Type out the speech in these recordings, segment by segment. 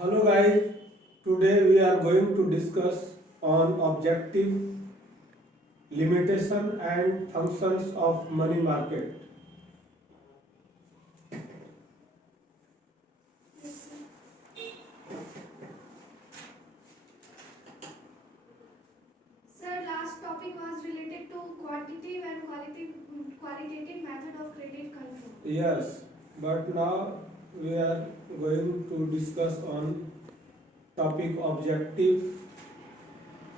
Hello guys, today we are going to discuss on objective, limitation and functions of money market. Sir, last topic was related to quantitative and qualitative method of credit control. Yes, but now we are going to discuss on topic objective,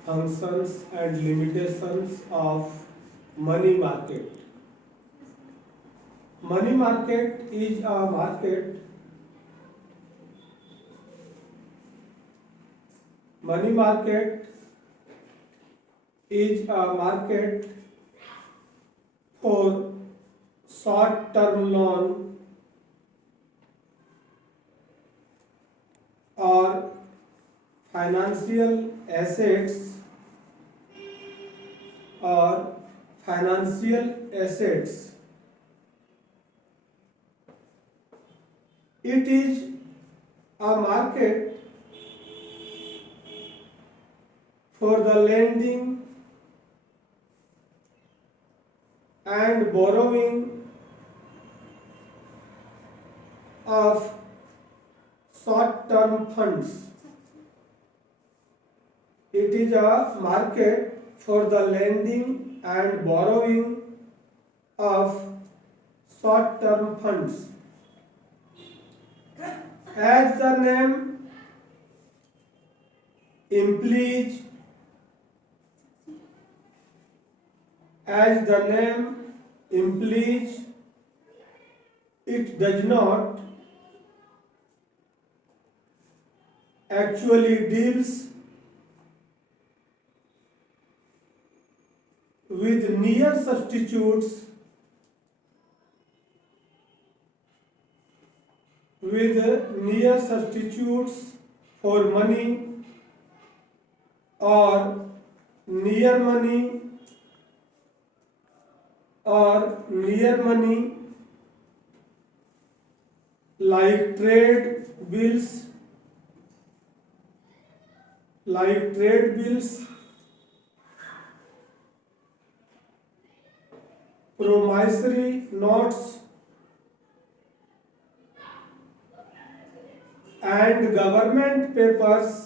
functions and limitations of money market. Money market is a market. Money market is a market for short-term loan or financial assets or financial assets. It is a market for the lending and borrowing of short-term funds. It is a market for the lending and borrowing of short-term funds. As the name implies, as the name implies, it does not actually deals with near substitutes for money or near money like trade bills, promissory notes and government papers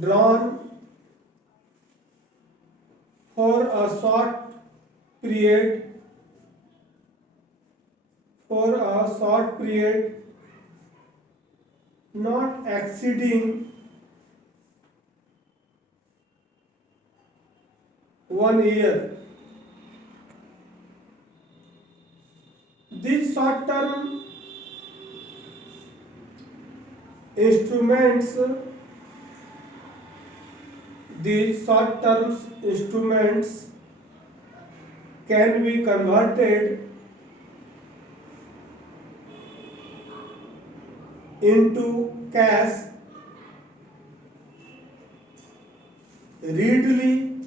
drawn for a short period not exceeding 1 year. These short-term instruments can be converted into cash readily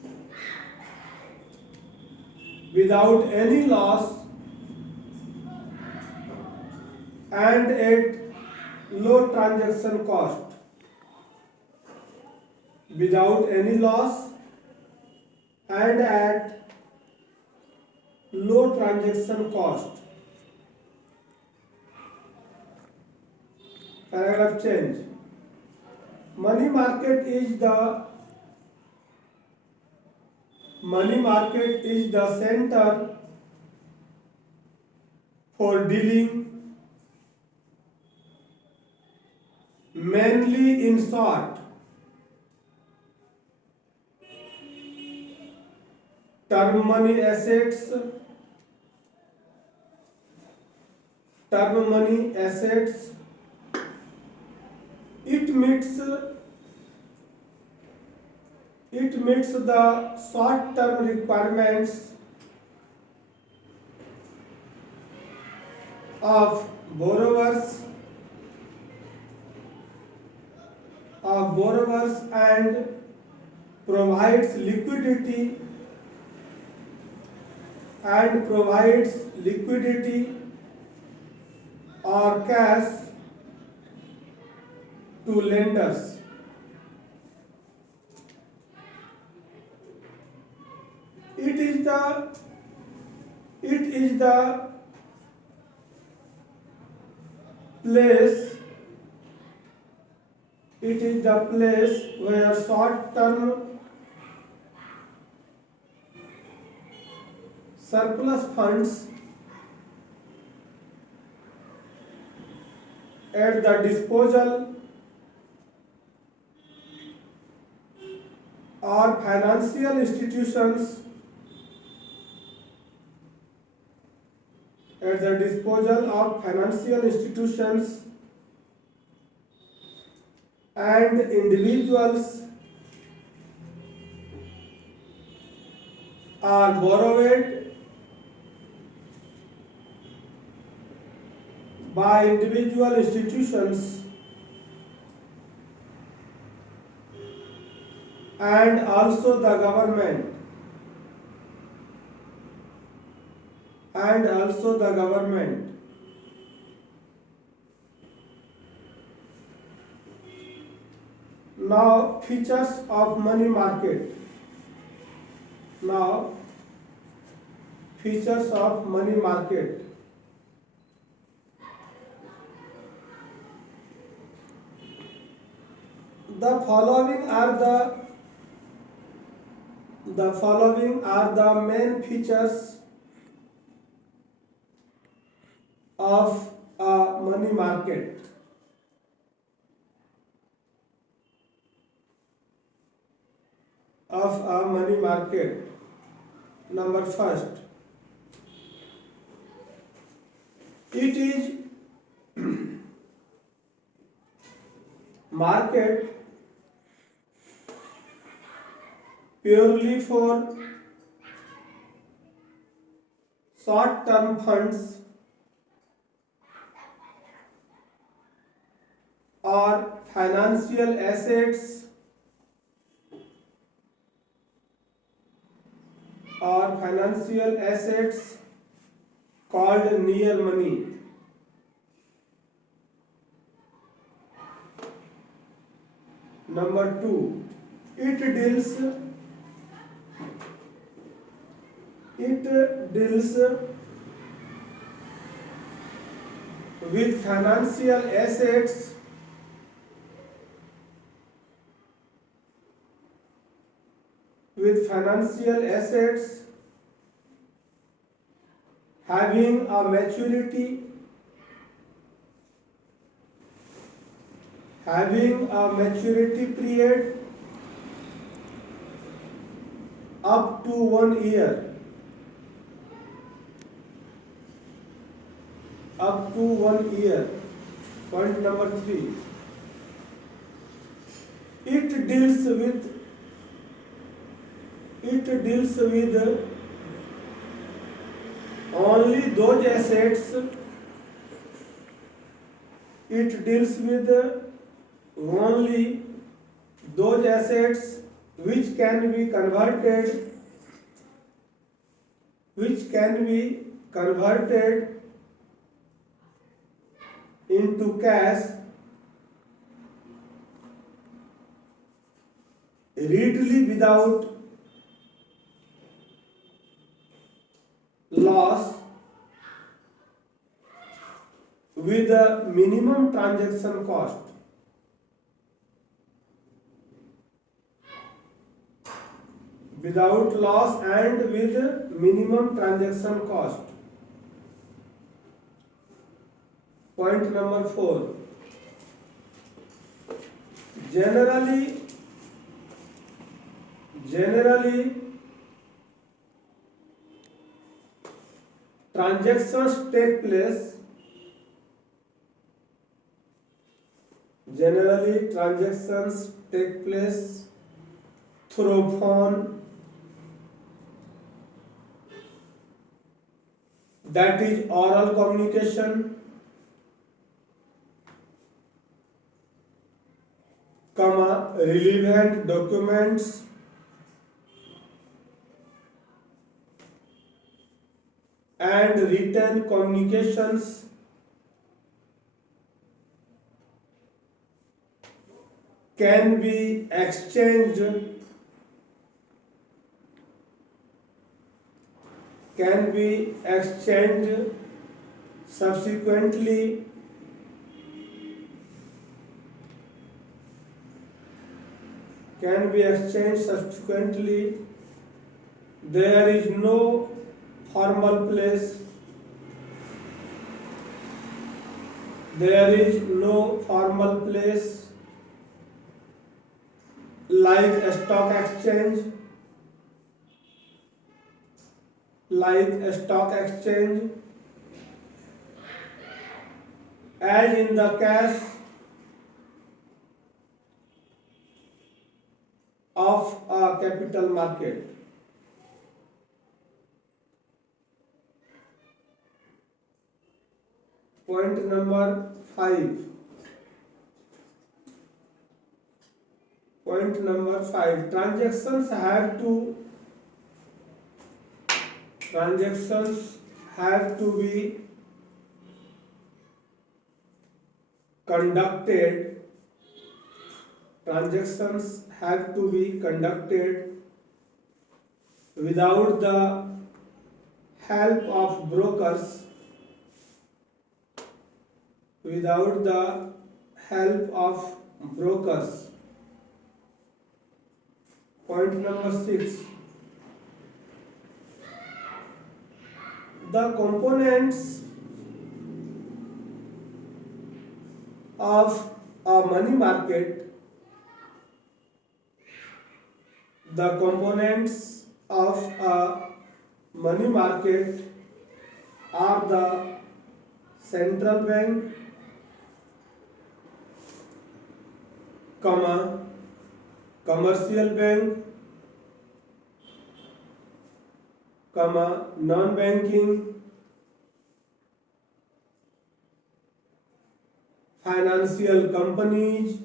without any loss and at low transaction cost. Without any loss and at low transaction cost. Paragraph change. Money market is the center for dealing mainly in short term money assets, it meets the short term requirements of borrowers and provides liquidity and provides liquidity or cash to lenders. It is the place where short-term surplus funds at the disposal or financial institutions and individuals are borrowed by individual institutions and also the government. Now, features of money market. The following are the main features of a money market. Number first, it is market purely for short-term funds or financial assets called near money. Number two, it deals with financial assets having a maturity period up to 1 year. Point number three, it deals with only those assets which can be converted into cash readily without loss with a minimum transaction cost. Without loss and with minimum transaction cost. Point number 4. Generally transactions take place through phone, that is oral communication, relevant documents and written communications can be exchanged subsequently there is no formal place like a stock exchange as in the case of a capital market. Point number 5. Transactions have to be conducted. Without the help of brokers. Point number 6. The components of a money market are the central bank, commercial bank, non-banking, financial companies,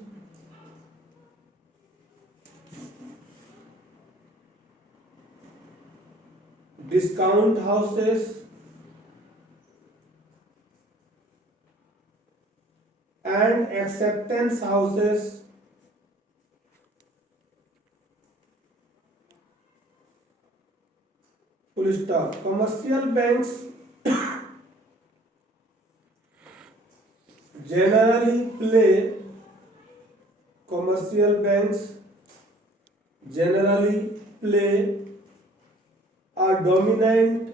discount houses, and acceptance houses. Full stop. Commercial banks generally play a dominant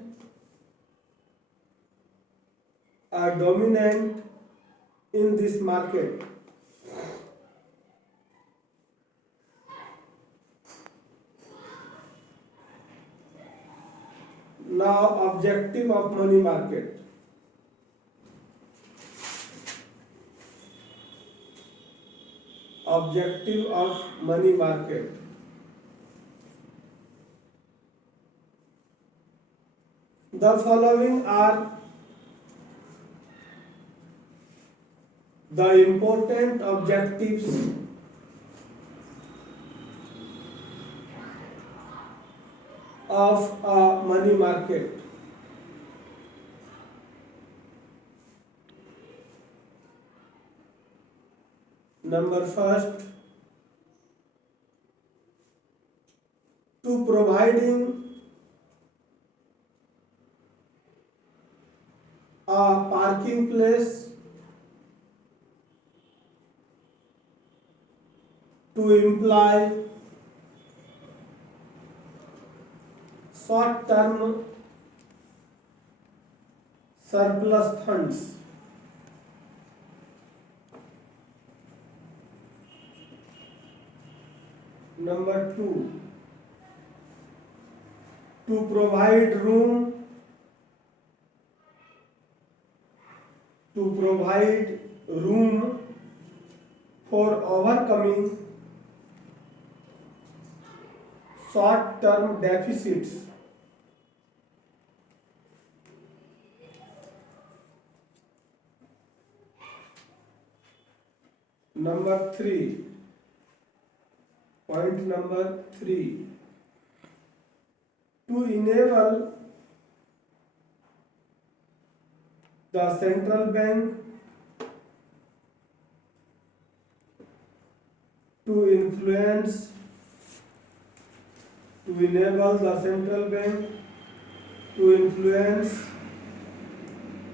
in this market. Now, objective of money market. The following are the important objectives of a money market. Number first, to providing a parking place to imply short-term surplus funds. Number two, to provide room for overcoming short-term deficits. Number three, point number 3, to enable the central bank to influence, to enable the central bank to influence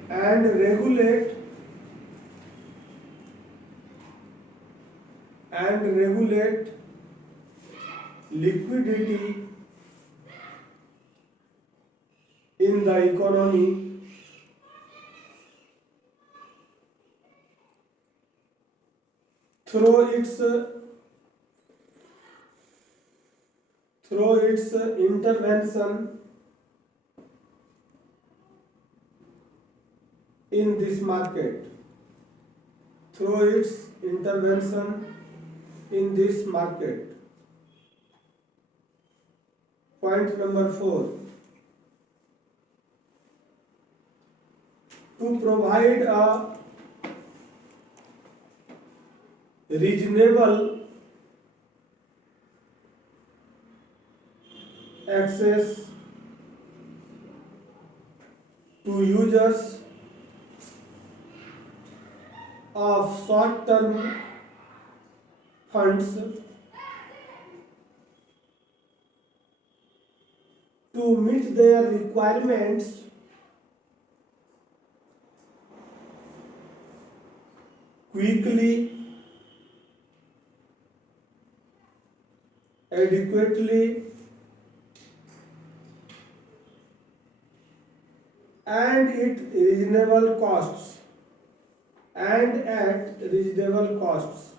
and regulate liquidity in the economy through its intervention in this market, through its intervention in this market. Point number 4, to provide a reasonable access to users of short-term funds to meet their requirements quickly, adequately, and at reasonable costs.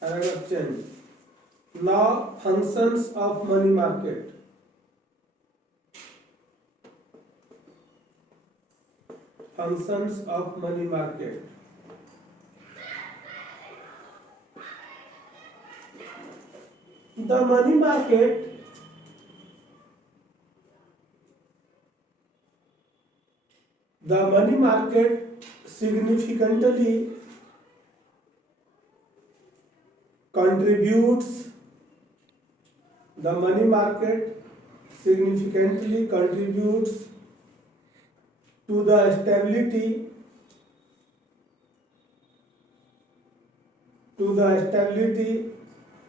Paragraph change. Now, functions of money market. Functions of money market. The money market significantly contributes to the stability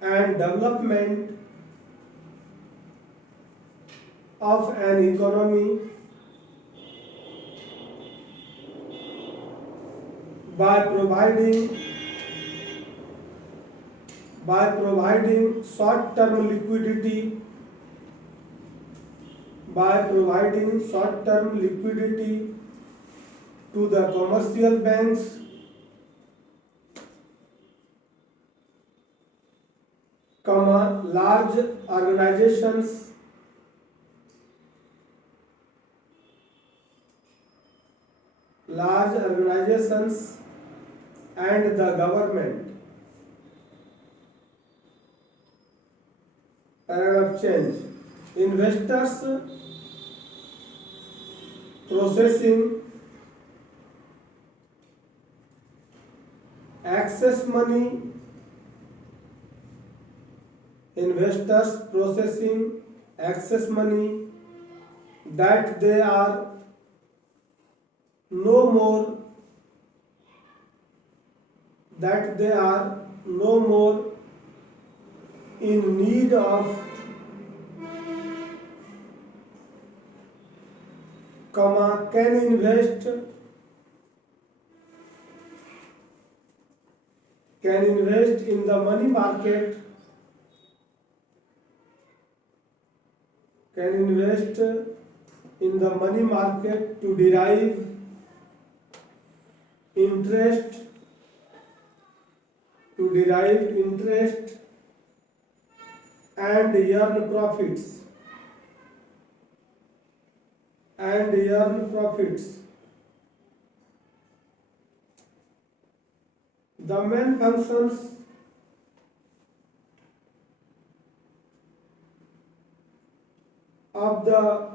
and development of an economy by providing short-term liquidity to the commercial banks, large organizations and the government. Paragraph change. Investors processing access money that they are no more in need of, can invest in the money market, to derive interest and earn profits. The main functions of the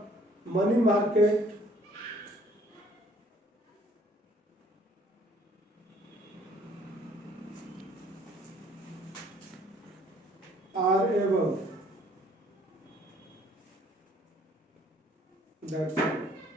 money market are above. That's all.